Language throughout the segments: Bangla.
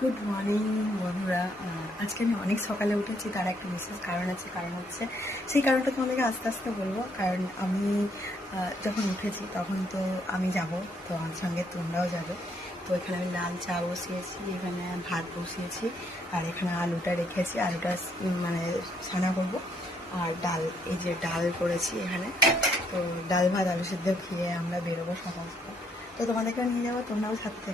গুড মর্নিং বন্ধুরা। আজকে আমি অনেক সকালে উঠেছি, তার একটা বিশেষ কারণ আছে। কারণ হচ্ছে সেই কারণটা তোমাদেরকে আস্তে আস্তে বলবো। কারণ আমি যখন উঠেছি তখন তো আমি যাব, তো আমার সঙ্গে তোমরাও যাবে। তো এখানে আমি লাল চা বসিয়েছি, এখানে ভাত বসিয়েছি, আর এখানে আলুটা রেখেছি। আলুটা মানে ছানা করব, আর ডাল, এই যে ডাল করেছি এখানে। তো ডাল ভাত আলু সেদ্ধ খেয়ে আমরা বেরোবো সকাল সকাল। তো তোমাদেরকেও নিয়ে যাবো, তোমরাও থাকতে।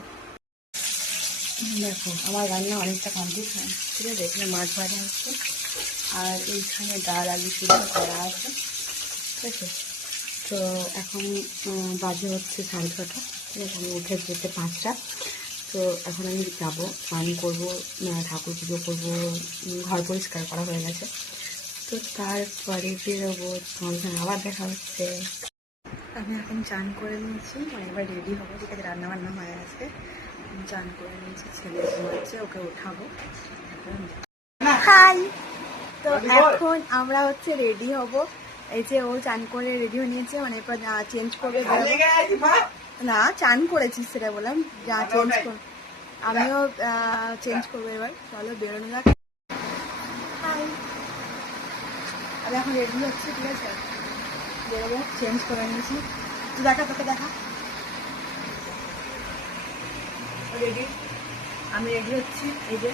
দেখো আমার রান্না অনেকটা কমপ্লিট হয়, ঠিক আছে। এখানে মাছ ভাজা হচ্ছে, আর এইখানে ডাল আলু সিদ্ধ করা আছে, ঠিক আছে। তো এখন বাজে হচ্ছে 6:30, ঠিক আছে। আমি উঠে যেতে 5টা। তো এখন আমি যাবো, স্নান করবো, ঠাকুর পুজো করবো, ঘর পরিষ্কার করা হয়ে গেছে। তো তারপরে বেরোবো, তোমাদের সঙ্গে আবার দেখা হচ্ছে। আমি এখন চান করে নিয়েছি, মানে এবার রেডি হবো, ঠিক আছে। রান্নাবান্না হয়ে গেছে, চান করে নিয়েছি, ছেলে ঘুমাচ্ছে, ওকে উঠাবো। হাই, তো এখন আমরা হচ্ছে রেডি হব। এই যে ও চান করে রেডি হয়ে নিয়েছে, মানে এরপর চেঞ্জ করবে। না, চান করেছি সেটা বললাম, যা চেঞ্জ কর, আমিও চেঞ্জ করবো এবার। চলো বেরোনো যাক। হাই, আমি এখন রেডি হচ্ছে, ঠিক আছে। বেরোবো, চেঞ্জ করে নিয়েছি। তুই দেখা, তোকে দেখা। রেডি, আমি রেডি হচ্ছি, এই যে।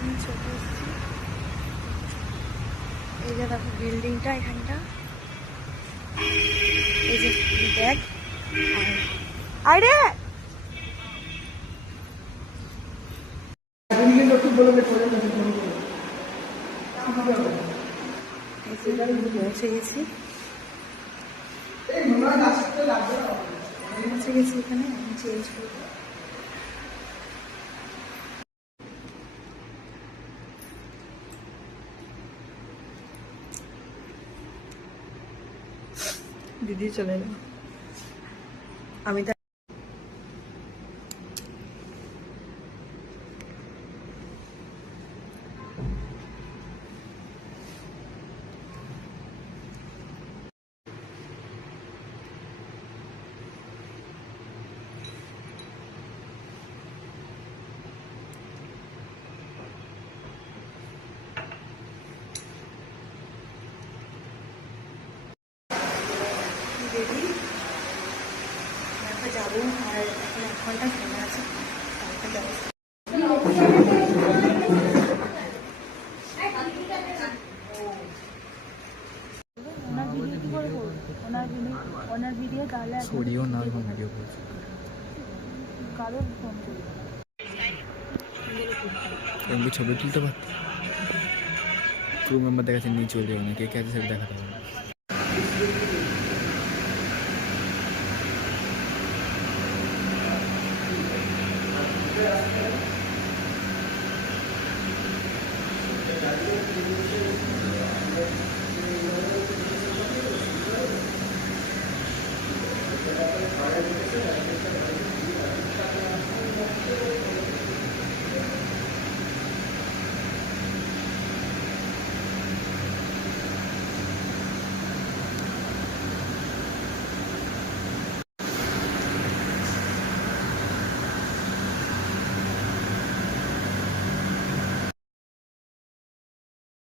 আমি চলে এসেছি, এই যে দেখো বিল্ডিংটা, এখানটা এই যে ব্যাগ। আরে পৌঁছে গেছি, পৌঁছে গেছি এখানে। আমি চেঞ্জ করবো। দিদি চলে এলো, আমি তো রেডি, এখন যাবো। আর এখন 1 ঘন্টা সময় আছে, তারপর যাবো। ছড়িও না ভিডিও করছি, এমনি ছবি তুলতে পারত। ক্রু মেম্বার দেখাচ্ছে, নিয়ে চলে যাবে না, কে কে আছে সেটা দেখাতে হবে।